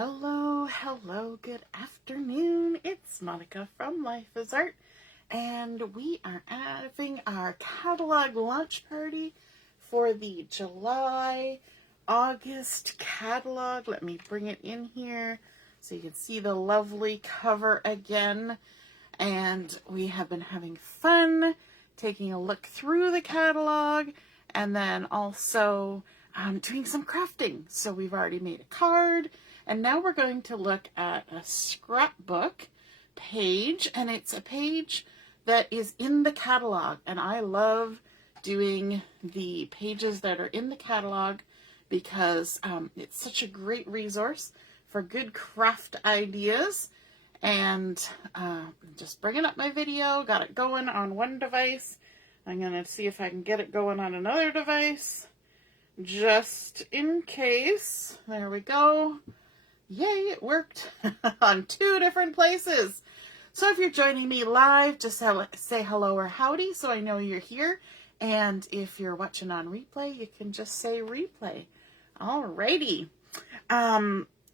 Hello, good afternoon. It's Monica from Life is Art, and we are having our catalog launch party for the July-August catalog. Let me bring it in here so you can see the lovely cover again. And we have been having fun taking a look through the catalog and then also doing some crafting. So we've already made a card. And now we're going to look at a scrapbook page, and it's a page that is in the catalog. And I love doing the pages that are in the catalog because it's such a great resource for good craft ideas. And just bringing up my video, got it going on one device. I'm going to see if I can get it going on another device, just in case. There we go. Yay, it worked on 2 different places. So if you're joining me live, just say hello or howdy so I know you're here. And if you're watching on replay, you can just say replay. Alrighty.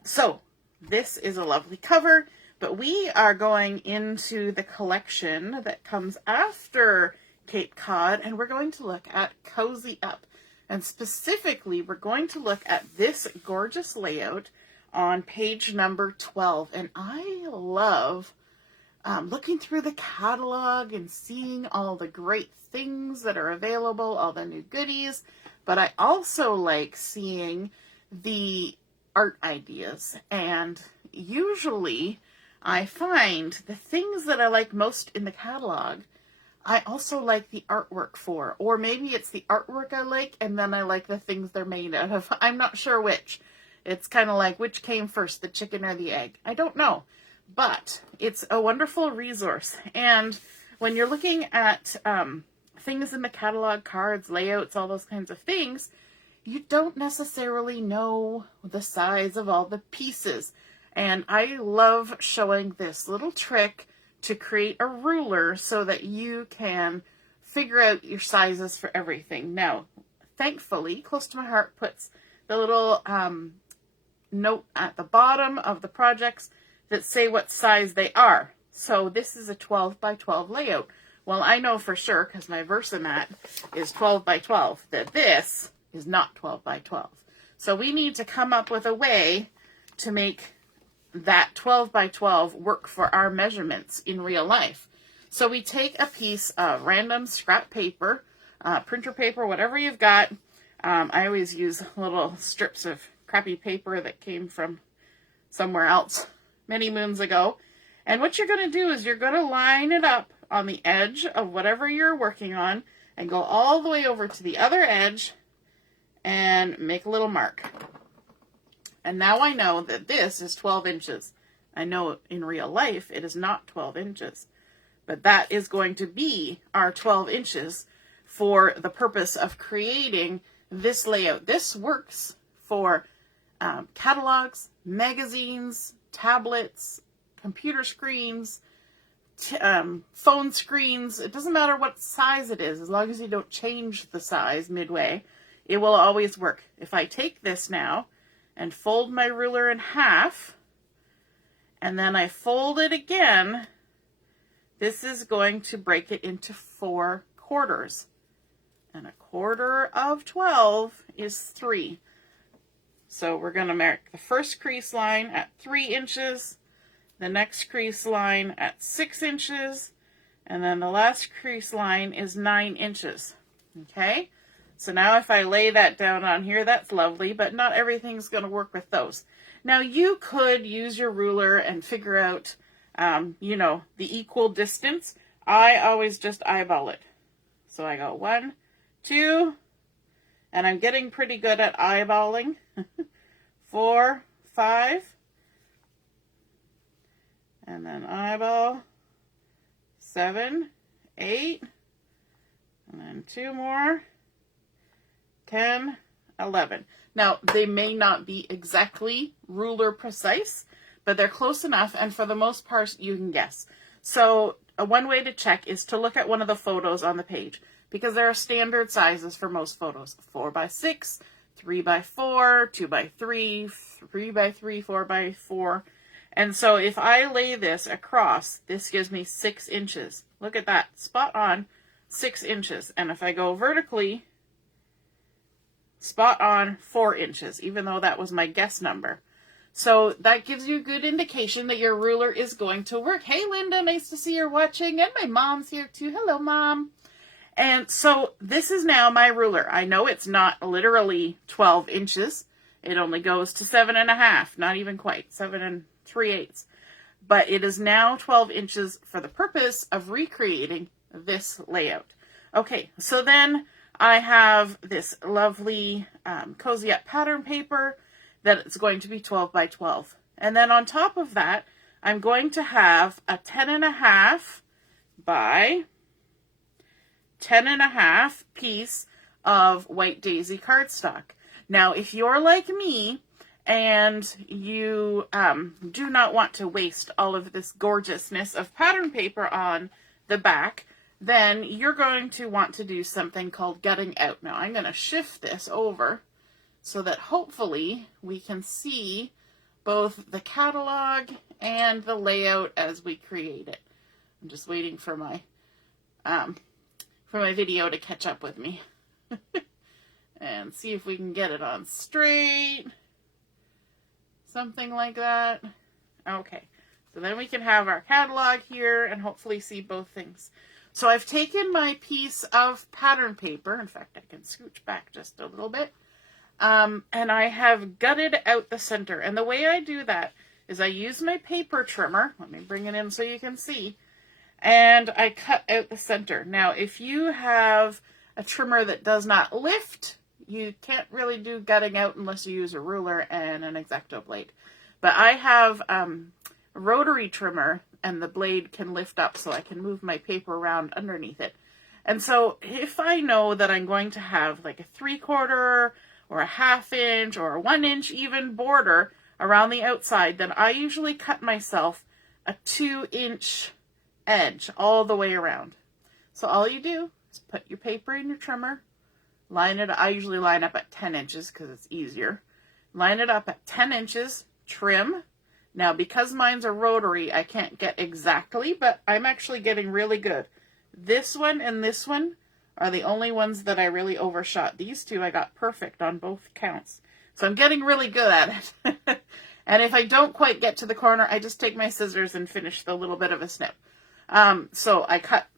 So this is a lovely cover, but we are going into the collection that comes after Cape Cod, and we're going to look at Cozy Up. And specifically, we're going to look at this gorgeous layout on page number 12. And I love looking through the catalog and seeing all the great things that are available, all the new goodies. But I also like seeing the art ideas. And usually I find the things that I like most in the catalog, I also like the artwork for. Or maybe it's the artwork I like, and then I like the things they're made out of. I'm not sure which. It's kind of like, which came first, the chicken or the egg? I don't know. But it's a wonderful resource. And when you're looking at things in the catalog, cards, layouts, all those kinds of things, you don't necessarily know the size of all the pieces. And I love showing this little trick to create a ruler so that you can figure out your sizes for everything. Now, thankfully, Close to My Heart puts the little note at the bottom of the projects that say what size they are. So this is a 12 by 12 layout. Well, I know for sure, because my Versamark is 12 by 12, that this is not 12 by 12. So we need to come up with a way to make that 12 by 12 work for our measurements in real life. So we take a piece of random scrap paper, printer paper, whatever you've got. I always use little strips of crappy paper that came from somewhere else many moons ago. And what you're going to do is you're going to line it up on the edge of whatever you're working on and go all the way over to the other edge and make a little mark. And now I know that this is 12 inches. I know in real life it is not 12 inches, but that is going to be our 12 inches for the purpose of creating this layout. This works for catalogs, magazines, tablets, computer screens, phone screens. It doesn't matter what size it is, as long as you don't change the size midway, it will always work. If I take this now and fold my ruler in half, and then I fold it again, this is going to break it into 4 quarters. And a quarter of 12 is 3. So we're going to mark the first crease line at 3 inches, the next crease line at 6 inches, and then the last crease line is 9 inches. Okay? So now if I lay that down on here, that's lovely, but not everything's going to work with those. Now you could use your ruler and figure out, the equal distance. I always just eyeball it. So I go 1, 2, and I'm getting pretty good at eyeballing. 4, 5, and then eyeball 7, 8, and then 2 more, 10, 11. Now, they may not be exactly ruler precise, but they're close enough, and for the most part, you can guess. So one way to check is to look at one of the photos on the page, because there are standard sizes for most photos: 4 by 6, 3 by 4, 2 by 3, 3 by 3, 4 by 4. And so if I lay this across, this gives me 6 inches. Look at that, spot on 6 inches. And if I go vertically, spot on 4 inches, even though that was my guess number. So that gives you a good indication that your ruler is going to work. Hey, Linda, nice to see you're watching. And my mom's here too. Hello, Mom. And so this is now my ruler. I know it's not literally 12 inches. It only goes to 7.5, not even quite, 7 3/8. But it is now 12 inches for the purpose of recreating this layout. Okay, so then I have this lovely Cozy Up pattern paper that it's going to be 12 by 12. And then on top of that, I'm going to have a 10.5 by 10.5 piece of White Daisy cardstock. Now, if you're like me and you do not want to waste all of this gorgeousness of pattern paper on the back, then you're going to want to do something called gutting out. Now, I'm going to shift this over so that hopefully we can see both the catalog and the layout as we create it. I'm just waiting for my video to catch up with me. And see if we can get it on straight. Something like that. Okay, so then we can have our catalog here and hopefully see both things. So I've taken my piece of pattern paper, in fact I can scooch back just a little bit, and I have gutted out the center. And the way I do that is I use my paper trimmer, let me bring it in so you can see, and I cut out the center. Now if you have a trimmer that does not lift, you can't really do gutting out unless you use a ruler and an X-Acto blade. But I have a rotary trimmer and the blade can lift up so I can move my paper around underneath it. And so if I know that I'm going to have like a 3/4 or a 1/2 inch or a 1 inch even border around the outside, then I usually cut myself a 2-inch edge all the way around. So all you do is put your paper in your trimmer, line it. I usually line up at 10 inches because it's easier. Line it up at 10 inches, trim. Now, because mine's a rotary, I can't get exactly, but I'm actually getting really good. This one and this one are the only ones that I really overshot. These two I got perfect on both counts. So I'm getting really good at it. And if I don't quite get to the corner, I just take my scissors and finish the little bit of a snip. So I cut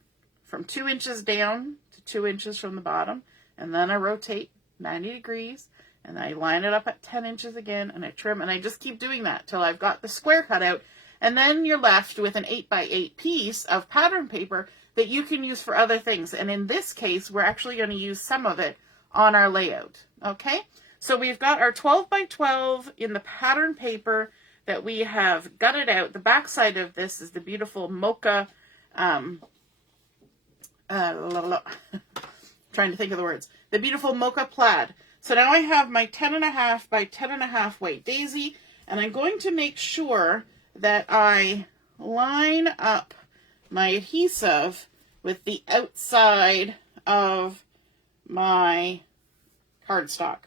from 2 inches down to 2 inches from the bottom, and then I rotate 90 degrees, and I line it up at 10 inches again, and I trim, and I just keep doing that till I've got the square cut out. And then you're left with an 8 by 8 piece of pattern paper that you can use for other things. And in this case, we're actually going to use some of it on our layout. Okay, so we've got our 12 by 12 in the pattern paper that we have gutted out. The back side of this is the beautiful Mocha, trying to think of the words, the beautiful Mocha plaid. So now I have my 10.5 by 10.5 White Daisy, and I'm going to make sure that I line up my adhesive with the outside of my cardstock.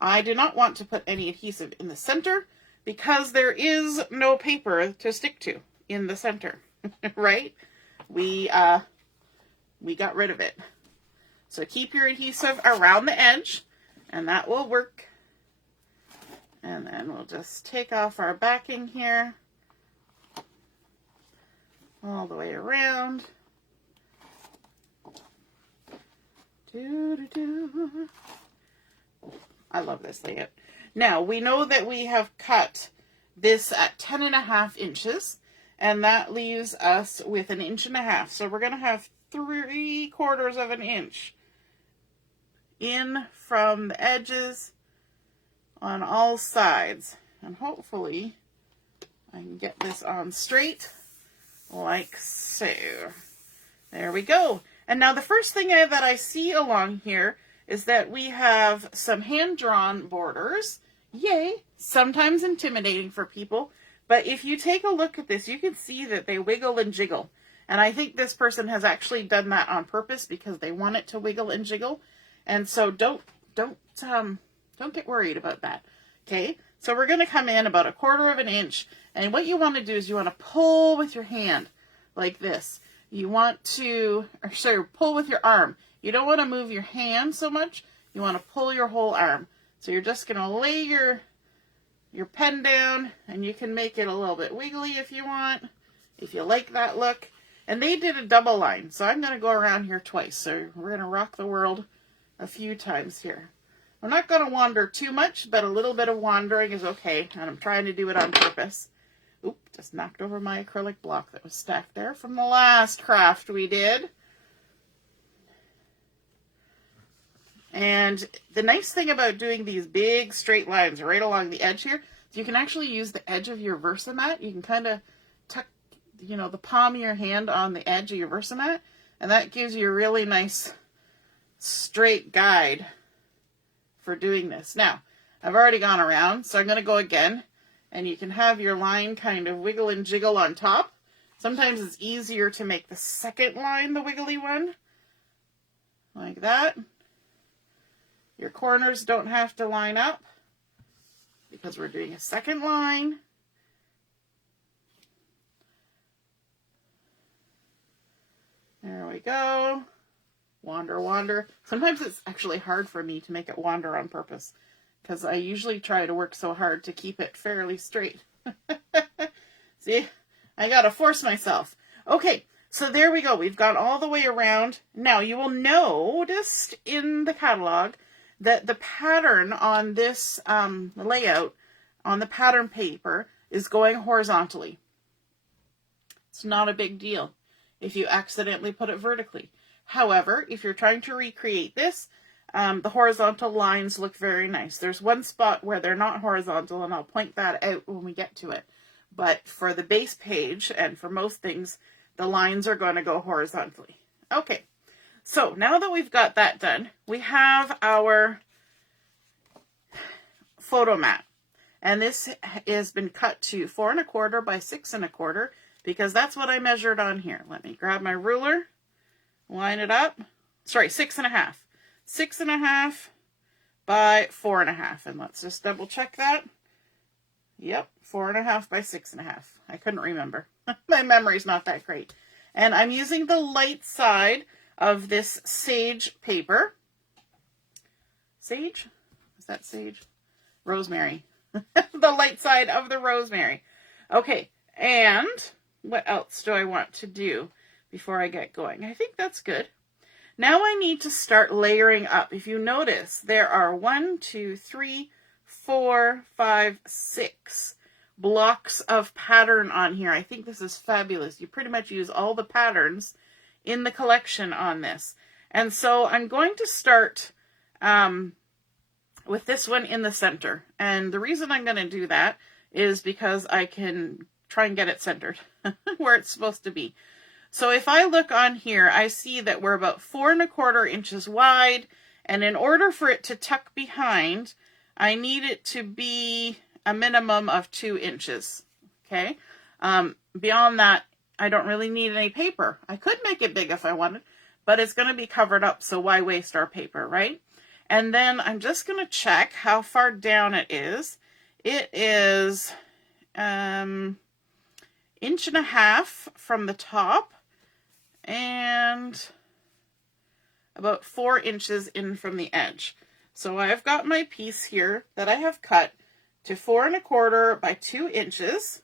I do not want to put any adhesive in the center because there is no paper to stick to in the center, right? We got rid of it. So keep your adhesive around the edge, and that will work. And then we'll just take off our backing here all the way around. I love this layout. Now, we know that we have cut this at 10.5 inches, and that leaves us with 1.5 inches. So we're going to have 3/4 of an inch in from the edges on all sides. And hopefully I can get this on straight like so. There we go. And now the first thing that I see along here is that we have some hand-drawn borders. Yay! Sometimes intimidating for people. But if you take a look at this, you can see that they wiggle and jiggle. And I think this person has actually done that on purpose because they want it to wiggle and jiggle. And so don't Don't get worried about that. Okay, so we're going to come in about 1/4 of an inch, and what you want to do is you want to pull with your hand like this. You want to, or sorry, pull with your arm. You don't want to move your hand so much. You want to pull your whole arm. So you're just going to lay your pen down, and you can make it a little bit wiggly if you want, if you like that look. And they did a double line, so I'm going to go around here twice. So we're going to rock the world a few times here. I'm not going to wander too much, but a little bit of wandering is okay, and I'm trying to do it on purpose. Oop, just knocked over my acrylic block that was stacked there from the last craft we did. And the nice thing about doing these big straight lines right along the edge here, is you can actually use the edge of your Versamat. You can kind of tuck, you know, the palm of your hand on the edge of your Versamat, and that gives you a really nice straight guide for doing this. Now, I've already gone around, so I'm going to go again, and you can have your line kind of wiggle and jiggle on top. Sometimes it's easier to make the second line the wiggly one, like that. Your corners don't have to line up because we're doing a second line. There we go. Wander, wander. Sometimes it's actually hard for me to make it wander on purpose because I usually try to work so hard to keep it fairly straight. See, I gotta force myself. Okay, so there we go. We've gone all the way around. Now you will notice in the catalog that the pattern on this layout on the pattern paper is going horizontally. It's not a big deal if you accidentally put it vertically. However, if you're trying to recreate this, the horizontal lines look very nice. There's one spot where they're not horizontal, and I'll point that out when we get to it. But for the base page, and for most things, the lines are going to go horizontally. Okay, so now that we've got that done, we have our photo mat. And this has been cut to 4 1/4 by 6 1/4, because that's what I measured on here. Let me grab my ruler. Line it up. Sorry, 6 1/2. 6 1/2 by 4 1/2. And let's just double check that. Yep, 4 1/2 by 6 1/2. I couldn't remember. My memory's not that great. And I'm using the light side of this sage paper. Sage? Is that sage? Rosemary. The light side of the rosemary. Okay, and what else do I want to do before I get going? I think that's good. Now I need to start layering up. If you notice, there are 1, 2, 3, 4, 5, 6 blocks of pattern on here. I think this is fabulous. You pretty much use all the patterns in the collection on this. And so I'm going to start with this one in the center. And the reason I'm going to do that is because I can try and get it centered where it's supposed to be. So if I look on here, I see that we're about 4 1/4 inches wide. And in order for it to tuck behind, I need it to be a minimum of 2 inches. Okay. Beyond that, I don't really need any paper. I could make it big if I wanted, but it's going to be covered up. So why waste our paper, right? And then I'm just going to check how far down it is. It is 1.5 inches from the top and about 4 inches in from the edge. So I've got my piece here that I have cut to 4 1/4 by 2 inches.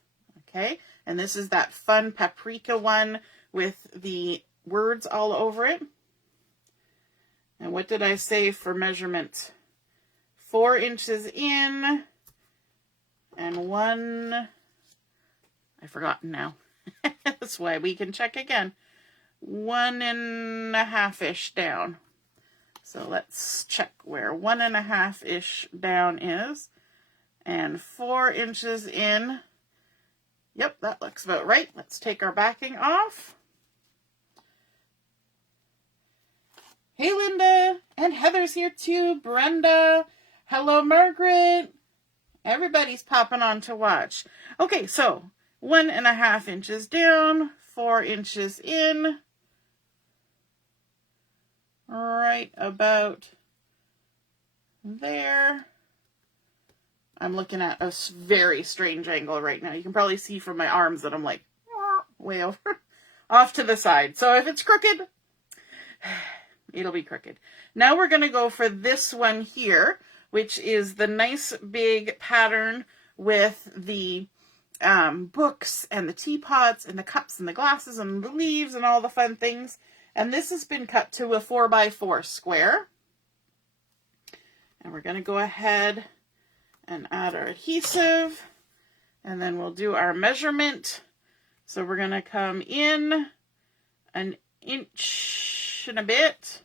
Okay. And this is that fun paprika one with the words all over it. And what did I say for measurement? 4 inches in and 1, I've forgotten now. That's why we can check again. 1 1/2-ish down. So let's check where 1 1/2-ish down is. And 4 inches in. Yep, that looks about right. Let's take our backing off. Hey, Linda, and Heather's here too. Brenda, hello, Margaret. Everybody's popping on to watch. Okay, so 1 1/2 inches down, 4 inches in, right about there. I'm looking at a very strange angle right now. You can probably see from my arms that I'm like way over off to the side. So if it's crooked, it'll be crooked. Now we're going to go for this one here, which is the nice big pattern with the books and the teapots and the cups and the glasses and the leaves and all the fun things. And this has been cut to a 4x4 square. And we're going to go ahead and add our adhesive, and then we'll do our measurement. So we're going to come in 1 inch and a bit,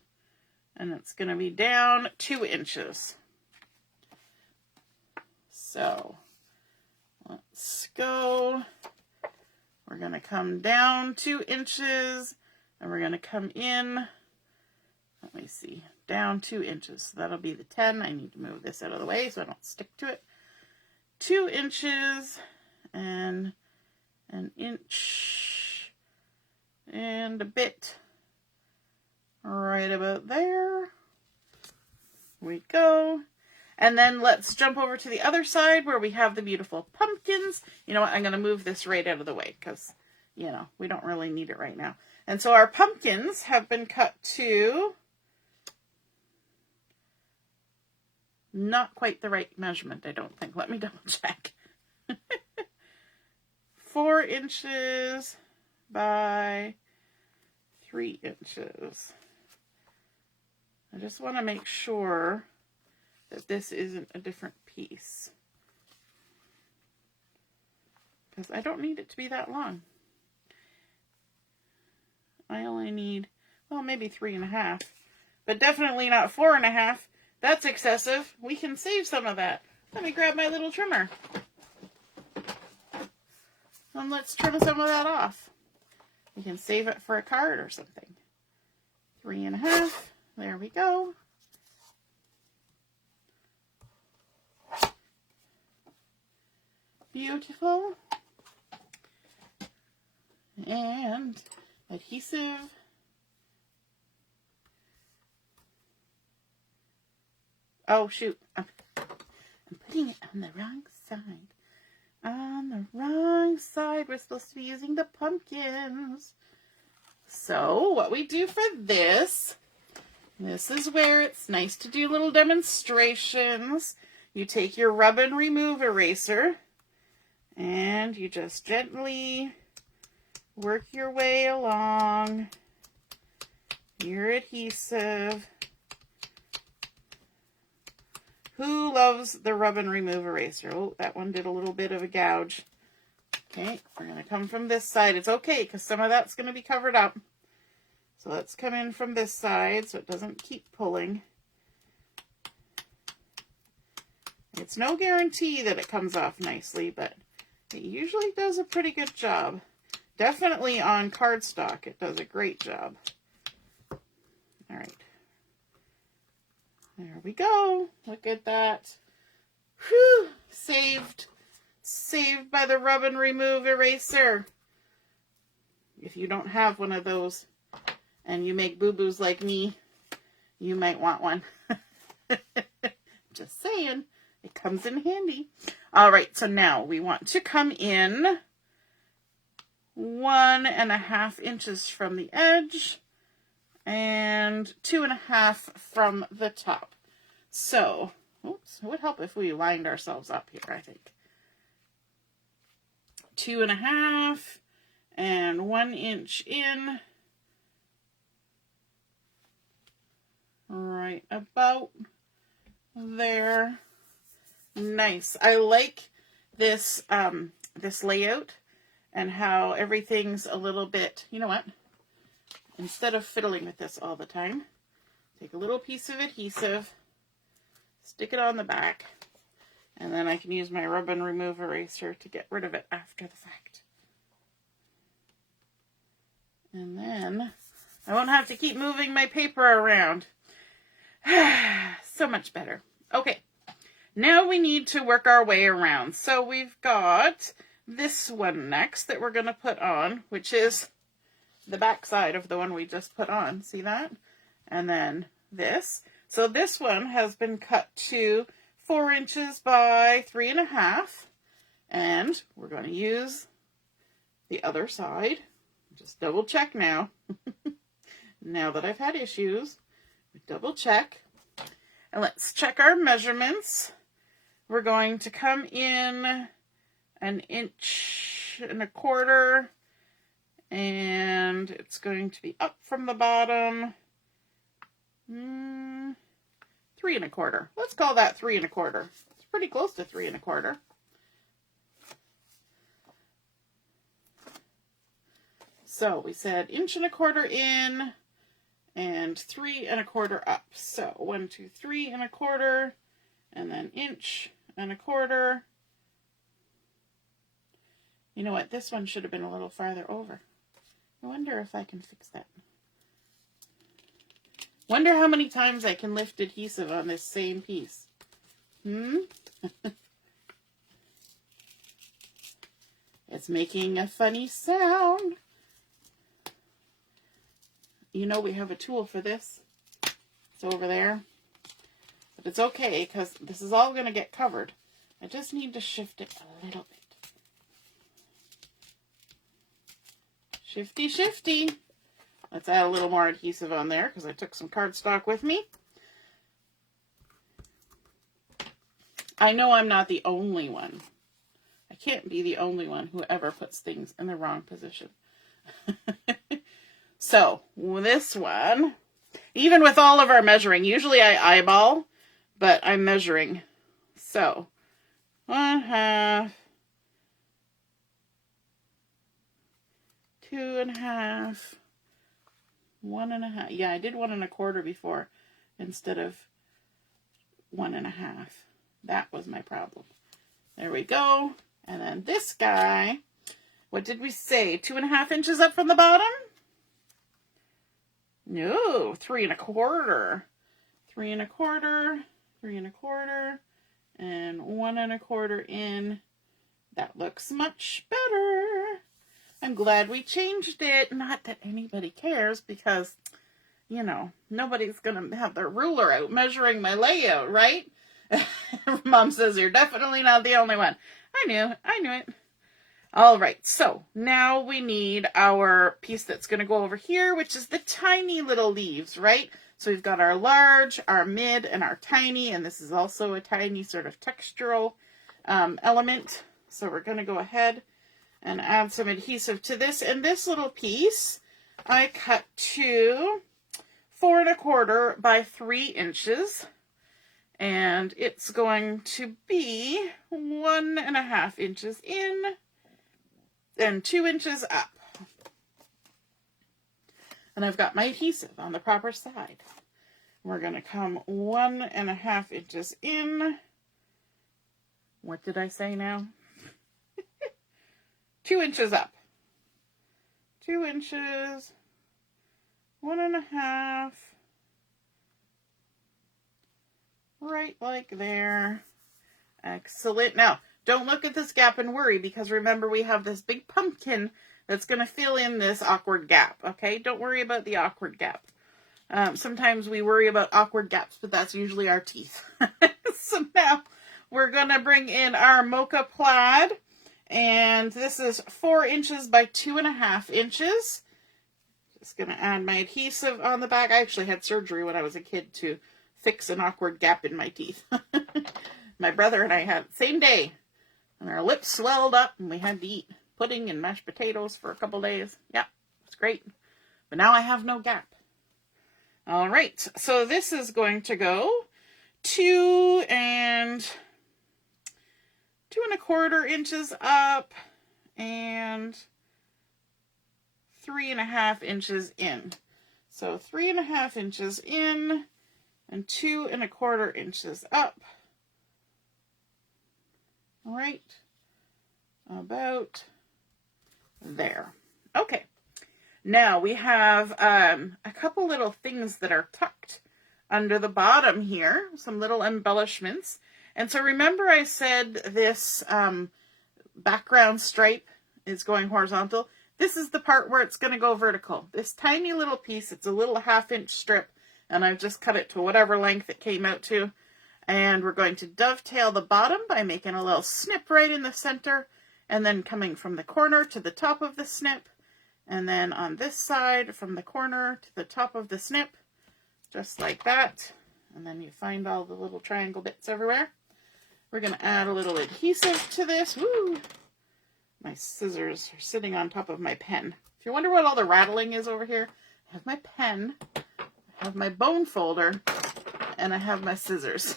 and it's going to be down 2 inches. So let's go. We're going to come down 2 inches, and we're going to come in, let me see, down 2 inches. So that'll be the 10. I need to move this out of the way so I don't stick to it. 2 inches and 1 inch and a bit. Right about there. We go. And then let's jump over to the other side where we have the beautiful pumpkins. You know what? I'm going to move this right out of the way because, you know, we don't really need it right now. And so our pumpkins have been cut to not quite the right measurement, I don't think. Let me double check. 4 inches by 3 inches. I just want to make sure that this isn't a different piece, because I don't need it to be that long. I only need, well, maybe 3.5, but definitely not 4.5. That's excessive. We can save some of that. Let me grab my little trimmer. And let's trim some of that off. We can save it for a card or something. 3.5. There we go. Beautiful. And adhesive. Oh, shoot. I'm putting it on the wrong side. On the wrong side. We're supposed to be using the pumpkins. So, what we do for this is where it's nice to do little demonstrations. You take your rub and remove eraser, and you just gently work your way along your adhesive. Who loves the rub and remove eraser? Oh, that one did a little bit of a gouge. Okay, we're going to come from this side. It's okay, because some of that's going to be covered up. So let's come in from this side so it doesn't keep pulling. It's no guarantee that it comes off nicely, but it usually does a pretty good job. Definitely on cardstock, it does a great job. All right. There we go. Look at that. Whew! Saved. Saved by the rub and remove eraser. If you don't have one of those and you make boo-boos like me, you might want one. Just saying. It comes in handy. All right, so now we want to come in 1.5 inches from the edge and 2.5 from the top. So, oops, it would help if we lined ourselves up here, I think. 2.5 and 1 inch in. Right about there. Nice. I like this this layout and how everything's a little bit, you know what? Instead of fiddling with this all the time, take a little piece of adhesive, stick it on the back, and then I can use my rub and remove eraser to get rid of it after the fact. And then I won't have to keep moving my paper around. So much better. Okay, now we need to work our way around. So we've got this one next that we're going to put on, which is the back side of the one we just put on. See that? And then this. So this one has been cut to 4 inches by 3.5, and we're going to use the other side. Just double check now. Now that I've had issues, double check. And let's check our measurements. We're going to come in 1.25 inches, and it's going to be up from the bottom 3.25. Let's call that 3.25. It's pretty close to 3.25. So we said 1.25 inches in and 3.25 up. So 1, 2, 3.25, and then 1.25 inches. You know what? This one should have been a little farther over. I wonder if I can fix that. Wonder how many times I can lift adhesive on this same piece. It's making a funny sound. You know we have a tool for this. It's over there. But it's okay because this is all going to get covered. I just need to shift it a little bit. Shifty, shifty. Let's add a little more adhesive on there because I took some cardstock with me. I know I'm not the only one. I can't be the only one who ever puts things in the wrong position. So, this one, even with all of our measuring, usually I eyeball, but I'm measuring. So, 1/2, 2.5, 1.5. Yeah, I did 1.25 before instead of 1.5. That was my problem. There we go. And then this guy, what did we say? 2.5 inches up from the bottom? No, 3.25. 3.25, 3.25, and 1.25 in. That looks much better. I'm glad we changed it. Not that anybody cares because, you know, nobody's going to have their ruler out measuring my layout, right? Mom says you're definitely not the only one. I knew it. All right, so now we need our piece that's going to go over here, which is the tiny little leaves, right? So we've got our large, our mid, and our tiny, and this is also a tiny sort of textural element. So we're going to go ahead and add some adhesive to this. And this little piece I cut to 4.25 by 3 inches. And it's going to be 1.5 inches in and 2 inches up. And I've got my adhesive on the proper side. We're going to come 1.5 inches in. What did I say now? 2 inches up. 2 inches. 1.5. Right like there. Excellent. Now, don't look at this gap and worry because remember we have this big pumpkin that's going to fill in this awkward gap, okay? Don't worry about the awkward gap. Sometimes we worry about awkward gaps, but that's usually our teeth. So now we're going to bring in our Mocha plaid, and this is 4 inches by 2.5 inches. Just going to add my adhesive on the back. I actually had surgery when I was a kid to fix an awkward gap in my teeth. My brother and I had the same day, and our lips swelled up, and we had to eat pudding and mashed potatoes for a couple days. Yeah, it's great. But now I have no gap. All right, so this is going to go 2 and 2.25 inches up and 3.5 inches in. So 3.5 inches in and 2.25 inches up. All right, about there. Okay, now we have a couple little things that are tucked under the bottom here, some little embellishments. And so remember I said this background stripe is going horizontal. This is the part where it's going to go vertical. This tiny little piece, it's a little 1/2 inch strip, and I've just cut it to whatever length it came out to. And we're going to dovetail the bottom by making a little snip right in the center, and then coming from the corner to the top of the snip, and then on this side from the corner to the top of the snip, just like that. And then you find all the little triangle bits everywhere. We're going to add a little adhesive to this. Woo! My scissors are sitting on top of my pen. If you wonder what all the rattling is over here, I have my pen, I have my bone folder, and I have my scissors.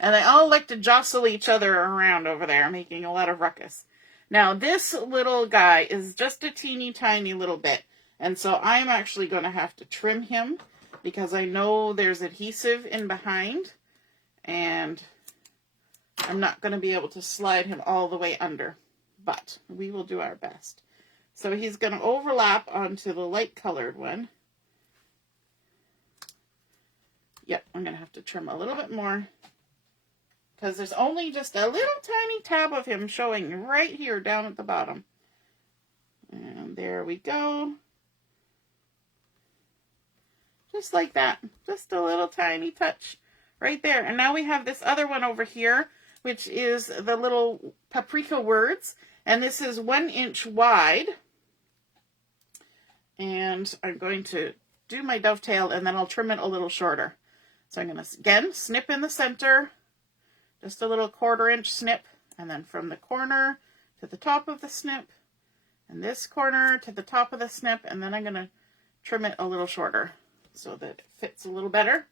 And they all like to jostle each other around over there, making a lot of ruckus. Now, this little guy is just a teeny tiny little bit. And so I'm actually going to have to trim him because I know there's adhesive in behind. And I'm not going to be able to slide him all the way under. But we will do our best. So he's going to overlap onto the light colored one. Yep, I'm going to have to trim a little bit more, because there's only just a little tiny tab of him showing right here down at the bottom. And there we go. Just like that. Just a little tiny touch right there. And now we have this other one over here, which is the little paprika words. And this is 1 inch wide. And I'm going to do my dovetail, and then I'll trim it a little shorter. So I'm going to, again, snip in the center. Just a little 1/4 inch snip, and then from the corner to the top of the snip, and this corner to the top of the snip, and then I'm going to trim it a little shorter so that it fits a little better.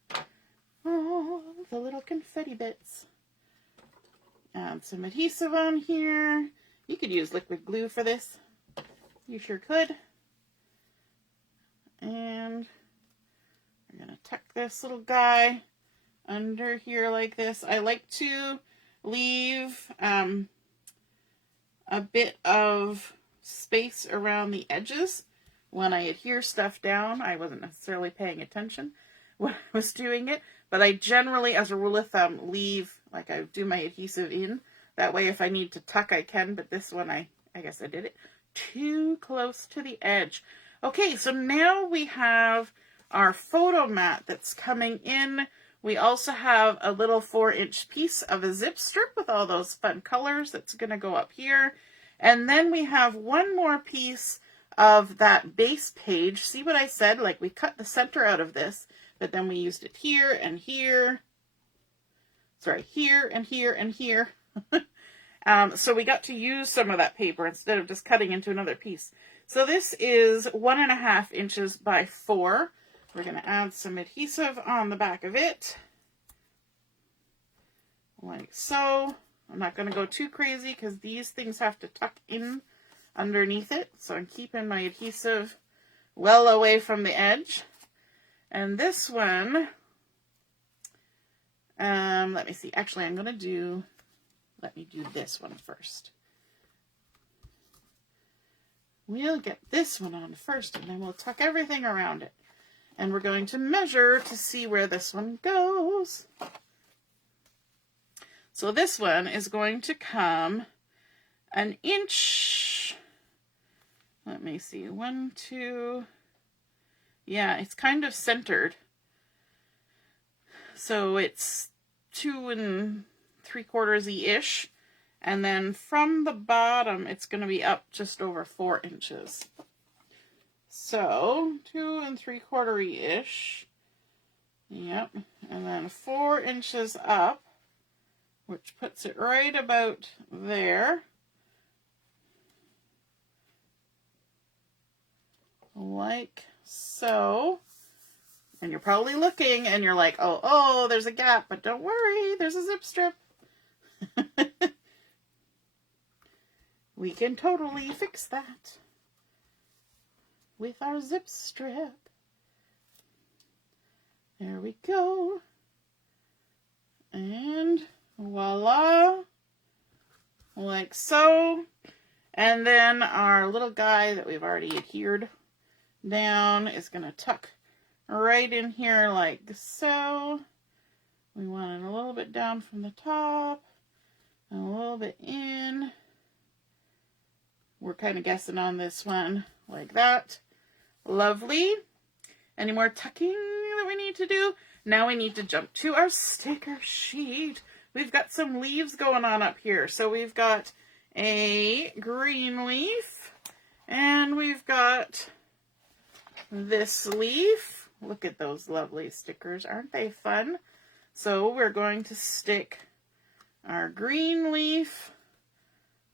Oh, the little confetti bits. Add some adhesive on here. You could use liquid glue for this. You sure could. And I'm going to tuck this little guy under here like this. I like to leave a bit of space around the edges when I adhere stuff down. I wasn't necessarily paying attention when I was doing it, but I generally, as a rule of thumb, leave, like I do my adhesive in. That way if I need to tuck, I can, but this one, I guess I did it too close to the edge. Okay, so now we have our photo mat that's coming in. We also have a little 4-inch piece of a zip strip with all those fun colors that's going to go up here. And then we have one more piece of that base page. See what I said? Like, we cut the center out of this, but then we used it here and here. Sorry, here and here and here. So we got to use some of that paper instead of just cutting into another piece. So this is 1.5 inches by 4. We're going to add some adhesive on the back of it, like so. I'm not going to go too crazy because these things have to tuck in underneath it. So I'm keeping my adhesive well away from the edge. And this one, let me see. Actually, let me do this one first. We'll get this one on first, and then we'll tuck everything around it. And we're going to measure to see where this one goes. So this one is going to come 1 inch. Let me see. 1, 2. Yeah, it's kind of centered. So it's 2 3/4-ish. And then from the bottom, it's going to be up just over 4 inches. So 2 3/4-ish. Yep. And then 4 inches up, which puts it right about there. Like so. And you're probably looking and you're like, oh, there's a gap, but don't worry, there's a zip strip. We can totally fix that with our zip strip. There we go. And voila, like so. And then our little guy that we've already adhered down is going to tuck right in here like so. We want it a little bit down from the top and a little bit in. We're kind of guessing on this one like that. Lovely. Any more tucking that we need to do? Now we need to jump to our sticker sheet. We've got some leaves going on up here. So we've got a green leaf, and we've got this leaf. Look at those lovely stickers. Aren't they fun? So we're going to stick our green leaf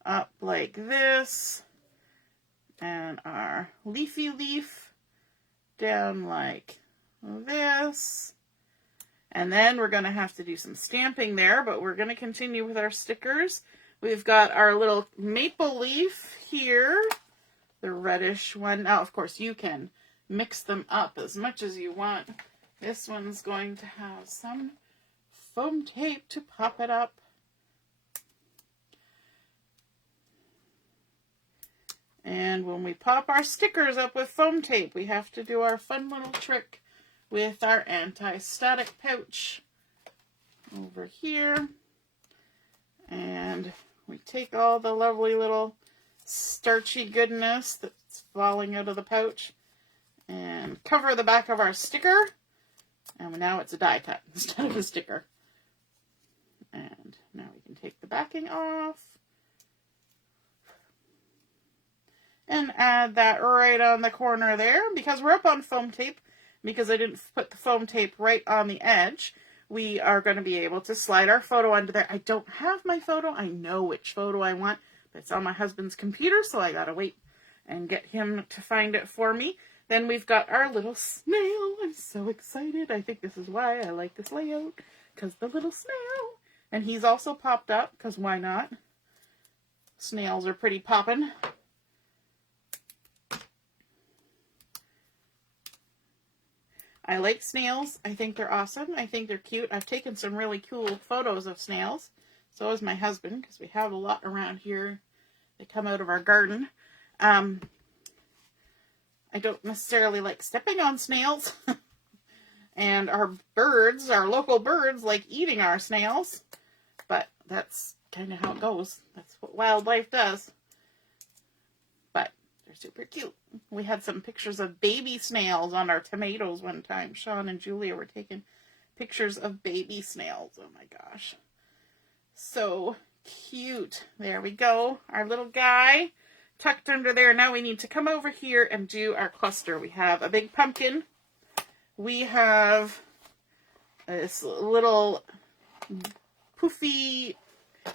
up like this, and our leafy leaf down like this. And then we're going to have to do some stamping there, but we're going to continue with our stickers. We've got our little maple leaf here, the reddish one. Now, of course, you can mix them up as much as you want. This one's going to have some foam tape to pop it up. And when we pop our stickers up with foam tape, we have to do our fun little trick with our anti-static pouch over here. And we take all the lovely little starchy goodness that's falling out of the pouch and cover the back of our sticker. And now it's a die cut instead of a sticker. And now we can take the backing off. And add that right on the corner there. Because we're up on foam tape, because I didn't put the foam tape right on the edge, we are going to be able to slide our photo under there. I don't have my photo. I know which photo I want, but it's on my husband's computer, so I got to wait and get him to find it for me. Then we've got our little snail. I'm so excited. I think this is why I like this layout, because the little snail. And he's also popped up, because why not? Snails are pretty poppin'. I like snails. I think they're awesome. I think they're cute. I've taken some really cool photos of snails. So has my husband, because we have a lot around here. They come out of our garden. I don't necessarily like stepping on snails. And our birds, our local birds, like eating our snails. But that's kind of how it goes. That's what wildlife does. But they're super cute. We had some pictures of baby snails on our tomatoes one time. Sean and Julia were taking pictures of baby snails. Oh my gosh. So cute. There we go. Our little guy tucked under there. Now we need to come over here and do our cluster. We have a big pumpkin. We have this little poofy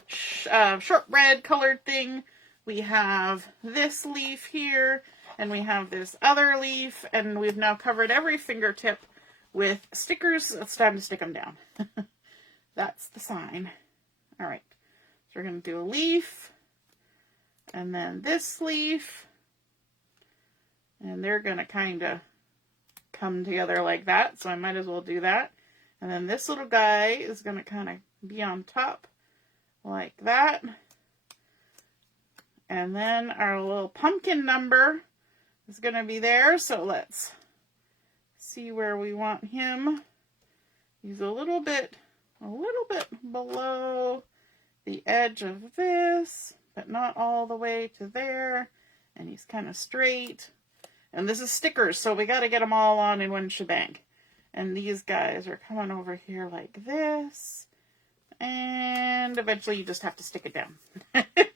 shortbread colored thing. We have this leaf here, and we have this other leaf, and we've now covered every fingertip with stickers. It's time to stick them down. That's the sign. All right, so we're going to do a leaf, and then this leaf, and they're going to kind of come together like that, so I might as well do that. And then this little guy is going to kind of be on top like that. And then our little pumpkin number is going to be there. So let's see where we want him. He's a little bit below the edge of this, but not all the way to there. And he's kind of straight. And this is stickers, so we got to get them all on in one shebang. And these guys are coming over here like this. And eventually you just have to stick it down.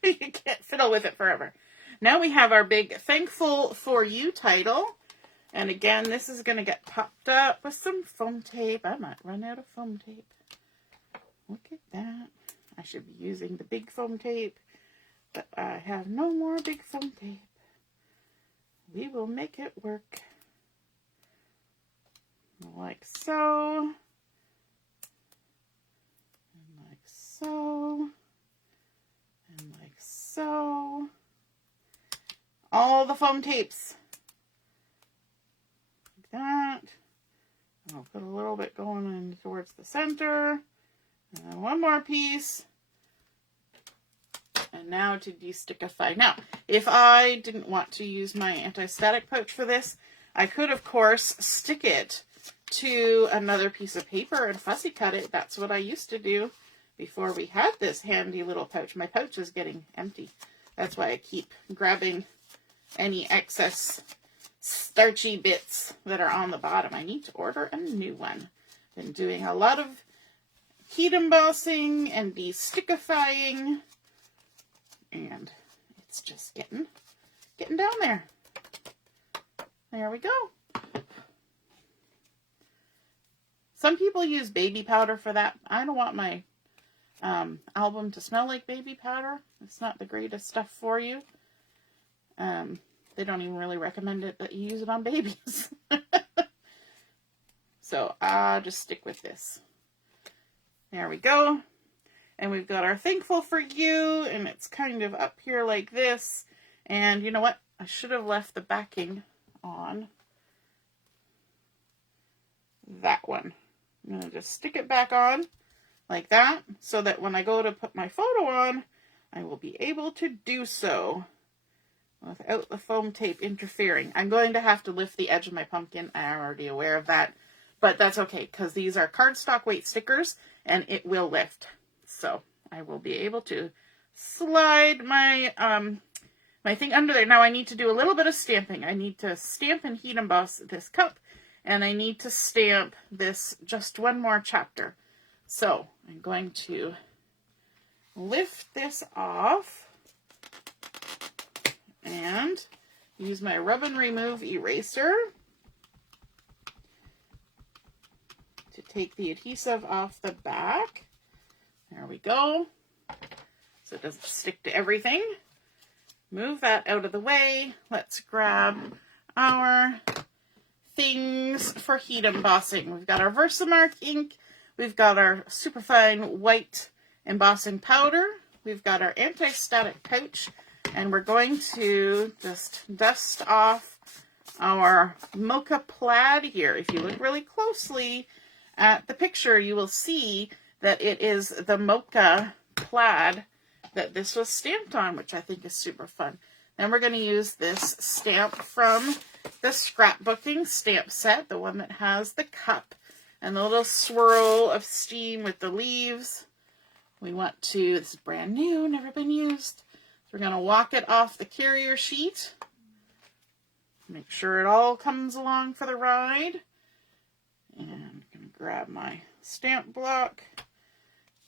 You can't fiddle with it forever. Now we have our big Thankful For You title. And again, this is going to get popped up with some foam tape. I might run out of foam tape. Look at that. I should be using the big foam tape, but I have no more big foam tape. We will make it work. Like so. So, and like so. All the foam tapes. Like that. And I'll put a little bit going in towards the center. And then one more piece. And now to de-stickify. Now, if I didn't want to use my anti-static pouch for this, I could, of course, stick it to another piece of paper and fussy cut it. That's what I used to do before we had this handy little pouch. My pouch is getting empty. That's why I keep grabbing any excess starchy bits that are on the bottom. I need to order a new one. Been doing a lot of heat embossing and de-stickifying, and it's just getting down there. There we go. Some people use baby powder for that. I don't want my album to smell like baby powder. It's not the greatest stuff for you. They don't even really recommend it that you use it on babies. So I'll just stick with this. There we go. And we've got our thankful for you, and it's kind of up here like this. And you know what? I should have left the backing on that one. I'm going to just stick it back on like that, so that when I go to put my photo on, I will be able to do so without the foam tape interfering. I'm going to have to lift the edge of my pumpkin. I'm already aware of that, but that's okay, because these are cardstock weight stickers, and it will lift. So I will be able to slide my my thing under there. Now I need to do a little bit of stamping. I need to stamp and heat emboss this cup, and I need to stamp this just one more chapter. So I'm going to lift this off and use my rub and remove eraser to take the adhesive off the back. There we go. So it doesn't stick to everything. Move that out of the way. Let's grab our things for heat embossing. We've got our Versamark ink. We've got our superfine white embossing powder. We've got our anti-static pouch. And we're going to just dust off our Mocha plaid here. If you look really closely at the picture, you will see that it is the Mocha plaid that this was stamped on, which I think is super fun. Then we're going to use this stamp from the Scrapbooking stamp set, the one that has the cup and the little swirl of steam with the leaves. We want to, this is brand new, never been used. So we're going to walk it off the carrier sheet. Make sure it all comes along for the ride. And I'm going to grab my stamp block.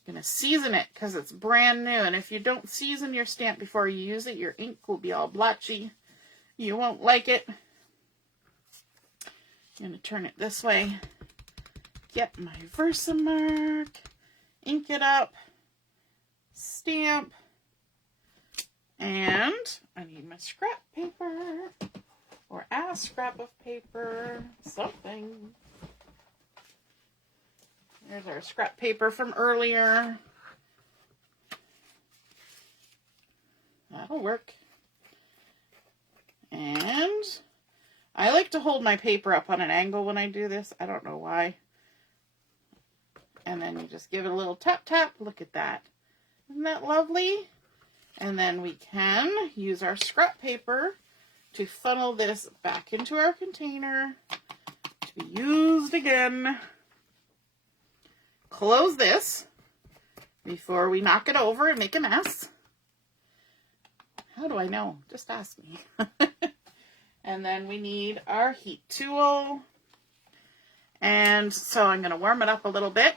I'm going to season it because it's brand new. And if you don't season your stamp before you use it, your ink will be all blotchy. You won't like it. I'm going to turn it this way. Get my Versamark. Ink it up. Stamp. And I need my scrap paper. Or a scrap of paper. Something. There's our scrap paper from earlier. That'll work. And I like to hold my paper up on an angle when I do this. I don't know why. And then you just give it a little tap tap. Look at that. Isn't that lovely? And then we can use our scrap paper to funnel this back into our container to be used again. Close this before we knock it over and make a mess. How do I know? Just ask me. And then we need our heat tool. And so I'm going to warm it up a little bit.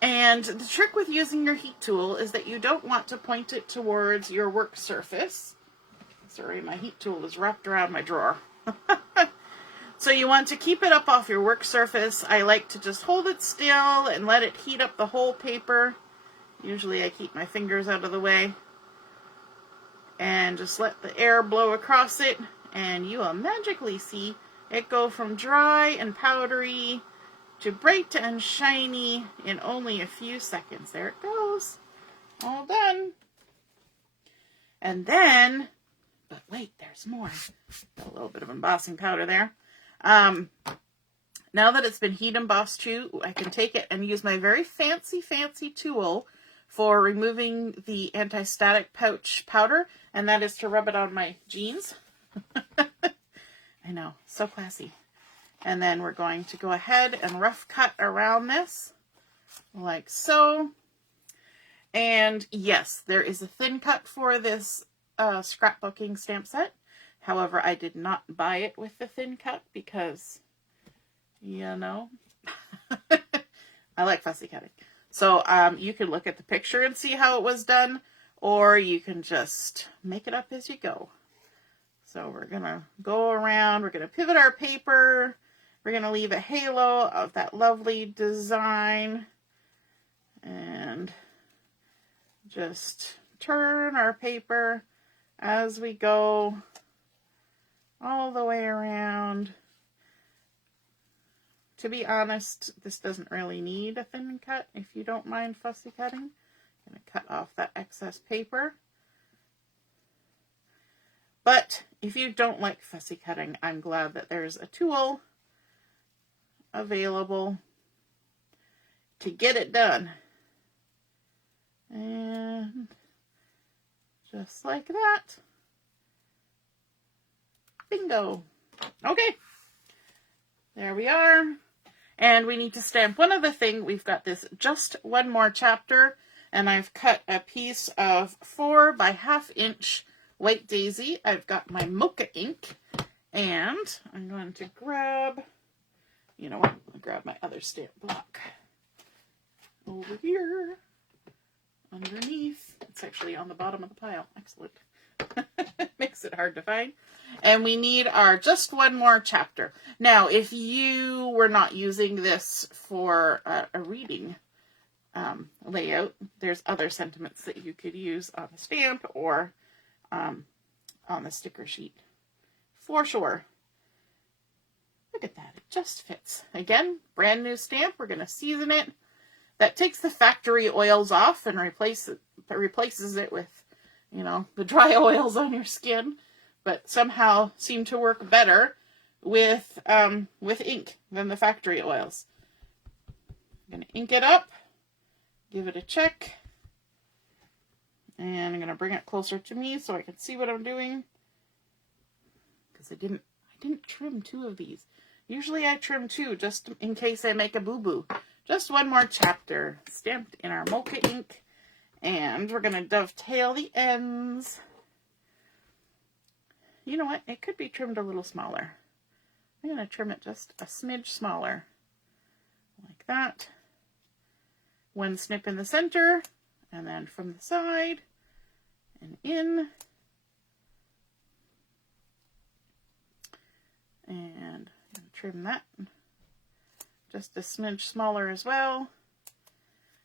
And the trick with using your heat tool is that you don't want to point it towards your work surface. Sorry, my heat tool is wrapped around my drawer. So you want to keep it up off your work surface. I like to just hold it still and let it heat up the whole paper. Usually I keep my fingers out of the way. And just let the air blow across it. And you will magically see it go from dry and powdery to bright and shiny in only a few seconds. There it goes. All done. And then, but wait, there's more. Got a little bit of embossing powder there. Now that it's been heat embossed too, I can take it and use my very fancy tool for removing the anti-static pouch powder, and that is to rub it on my jeans. I know, so classy. And then we're going to go ahead and rough cut around this, like so. And yes, there is a thin cut for this Scrapbooking stamp set. However, I did not buy it with the thin cut because, you know, I like fussy cutting. So you can look at the picture and see how it was done, or you can just make it up as you go. So we're going to go around, we're going to pivot our paper, we're going to leave a halo of that lovely design, and just turn our paper as we go all the way around. To be honest, this doesn't really need a thin cut if you don't mind fussy cutting. I'm going to cut off that excess paper. But if you don't like fussy cutting, I'm glad that there's a tool available to get it done. And just like that. Bingo. Okay. There we are. And we need to stamp one other thing. We've got this just one more chapter, and I've cut a piece of 4 by 1/2 inch white daisy. I've got my Mocha ink, and I'm going to grab, you know what, I'll grab my other stamp block over here underneath. It's actually on the bottom of the pile. Excellent. Makes it hard to find. And we need our just one more chapter. Now, if you were not using this for a reading layout, there's other sentiments that you could use on a stamp or on the sticker sheet. For sure. Look at that. It just fits. Again, brand new stamp. We're going to season it. That takes the factory oils off and replaces it with, you know, the dry oils on your skin, but somehow seem to work better with ink than the factory oils. I'm going to ink it up, give it a check, and I'm going to bring it closer to me so I can see what I'm doing, because I didn't trim 2 of these. Usually I trim 2 just in case I make a boo-boo. Just one more chapter stamped in our Mocha ink. And we're going to dovetail the ends. You know what? It could be trimmed a little smaller. I'm going to trim it just a smidge smaller. Like that. One snip in the center. And then from the side. And in. And I'm going to trim that just a smidge smaller as well.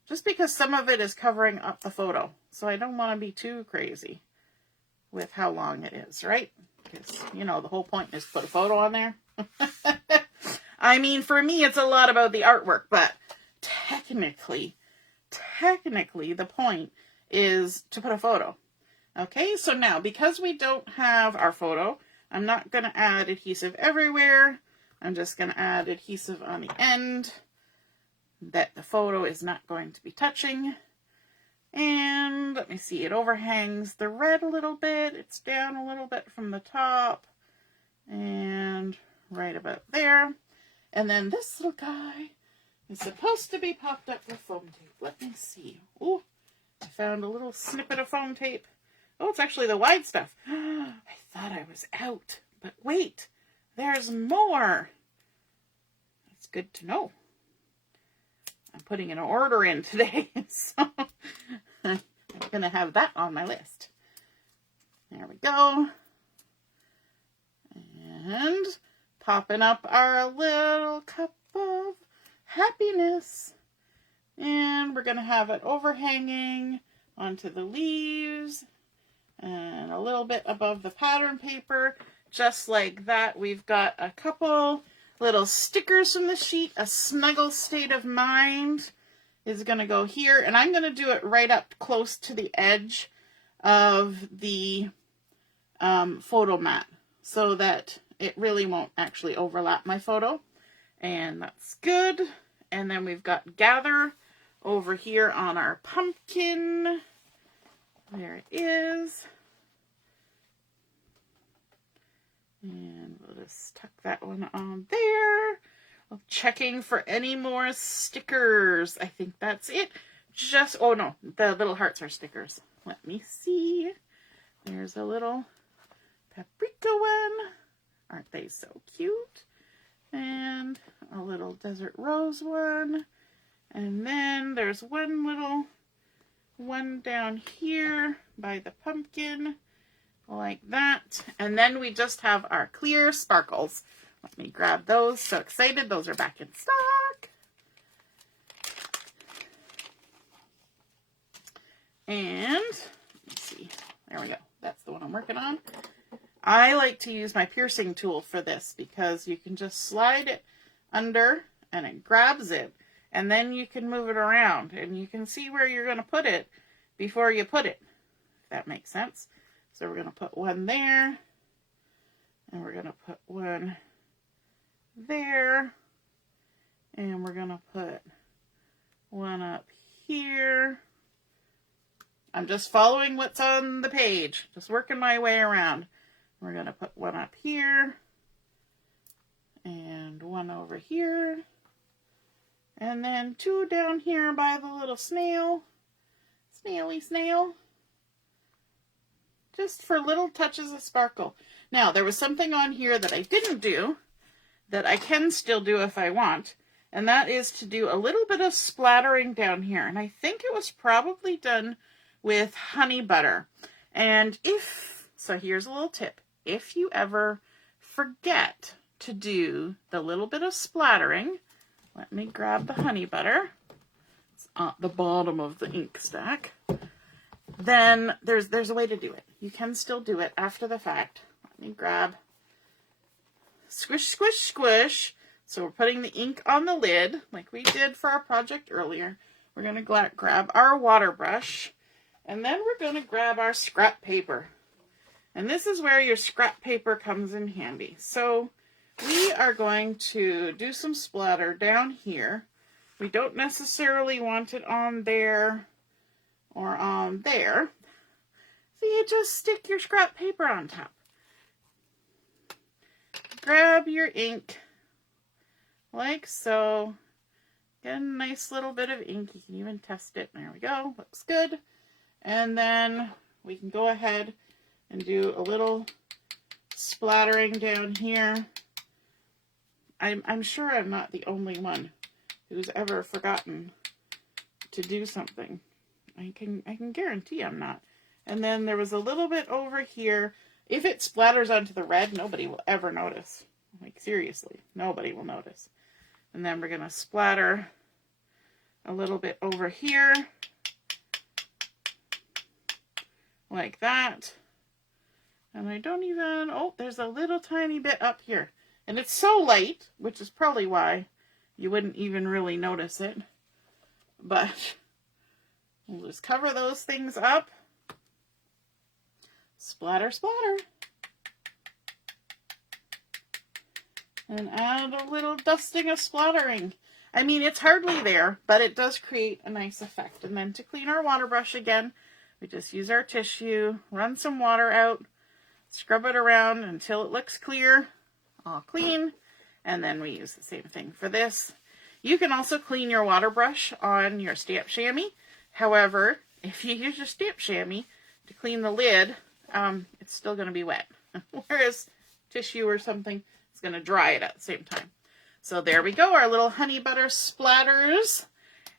Just because some of it is covering up the photo. So I don't want to be too crazy with how long it is, right? Because, you know, the whole point is to put a photo on there. I mean, for me, it's a lot about the artwork, but technically, the point is to put a photo. Okay, so now, because we don't have our photo, I'm not going to add adhesive everywhere. I'm just going to add adhesive on the end that the photo is not going to be touching. And let me see, it overhangs the red a little bit. It's down a little bit from the top. And right about there. And then this little guy is supposed to be popped up with foam tape. Let me see. Oh, I found a little snippet of foam tape. Oh, it's actually the wide stuff. I thought I was out. But wait, there's more. That's good to know. I'm putting an order in today, so I'm going to have that on my list. There we go. And popping up our little cup of happiness. And we're going to have it overhanging onto the leaves and a little bit above the pattern paper. Just like that, we've got a couple little stickers from the sheet. A snuggle state of mind is going to go here. And I'm going to do it right up close to the edge of the photo mat so that it really won't actually overlap my photo. And that's good. And then we've got gather over here on our pumpkin. There it is. And we'll just tuck that one on there. I'm checking for any more stickers. I think that's it. Just, oh no, the little hearts are stickers. Let me see. There's a little paprika one. Aren't they so cute? and a little desert rose one. And then there's one little one down here by the pumpkin, like that. And then we just have our clear sparkles. Let me grab those. So excited. Those are back in stock. And let's see. There we go. That's the one I'm working on. I like to use my piercing tool for this because you can just slide it under and it grabs it. And then you can move it around and you can see where you're going to put it before you put it, if that makes sense. So we're going to put one there, and we're going to put one there, and we're going to put one up here. I'm just following what's on the page, just working my way around. We're going to put one up here, and one over here. And then two down here by the little snail. Snaily snail. Just for little touches of sparkle. Now, there was something on here that I didn't do that I can still do if I want. And that is to do a little bit of splattering down here. And I think it was probably done with honey butter. And so here's a little tip. If you ever forget to do the little bit of splattering, let me grab the honey butter. It's at the bottom of the ink stack. Then there's a way to do it. You can still do it after the fact. Let me grab, squish, squish, squish. So we're putting the ink on the lid like we did for our project earlier. We're going to grab our water brush, and then we're going to grab our scrap paper. And this is where your scrap paper comes in handy. So we are going to do some splatter down here. We don't necessarily want it on there or on there. So you just stick your scrap paper on top. Grab your ink like so. Get a nice little bit of ink. You can even test it. There we go. Looks good. And then we can go ahead and do a little splattering down here. I'm sure I'm not the only one who's ever forgotten to do something. I can guarantee I'm not. And then there was a little bit over here. If it splatters onto the red, nobody will ever notice. Like, seriously, nobody will notice. And then we're going to splatter a little bit over here. Like that. And I don't even, oh, there's a little tiny bit up here. And it's so light, which is probably why you wouldn't even really notice it. But we'll just cover those things up. Splatter, splatter. And add a little dusting of splattering. I mean, it's hardly there, but it does create a nice effect. And then to clean our water brush again, we just use our tissue, run some water out, scrub it around until it looks clear, all clean, and then we use the same thing for this. You can also clean your water brush on your stamp chamois. However, if you use your stamp chamois to clean the lid, it's still going to be wet. Whereas tissue or something is going to dry it at the same time. So there we go, our little honey butter splatters.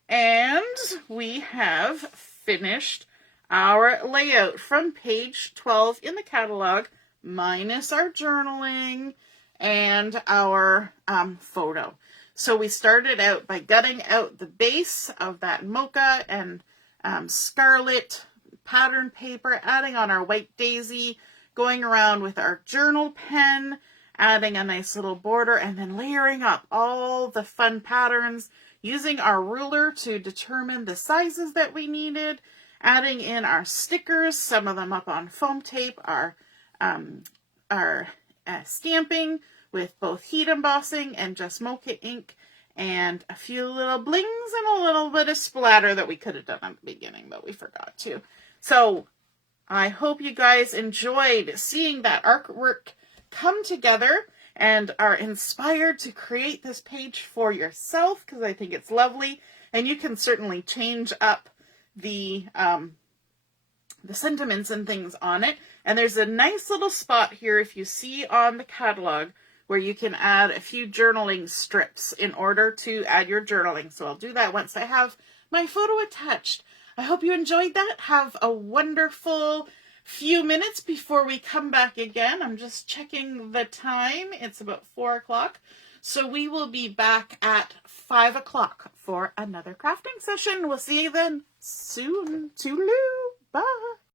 And we have finished our layout from page 12 in the catalog, minus our journaling and our photo. So we started out by gutting out the base of that Mocha and scarlet pattern paper, adding on our white daisy, going around with our journal pen, adding a nice little border, and then layering up all the fun patterns, using our ruler to determine the sizes that we needed, adding in our stickers, some of them up on foam tape, our stamping with both heat embossing and just Mocha ink, and a few little blings and a little bit of splatter that we could have done at the beginning, but we forgot to. So I hope you guys enjoyed seeing that artwork come together and are inspired to create this page for yourself, because I think it's lovely, and you can certainly change up the sentiments and things on it. And there's a nice little spot here, if you see on the catalog, where you can add a few journaling strips in order to add your journaling. So I'll do that once I have my photo attached. I hope you enjoyed that. Have a wonderful few minutes before we come back again. I'm just checking the time. It's about 4 o'clock. So we will be back at 5 o'clock for another crafting session. We'll see you then soon. Toodaloo. Bye.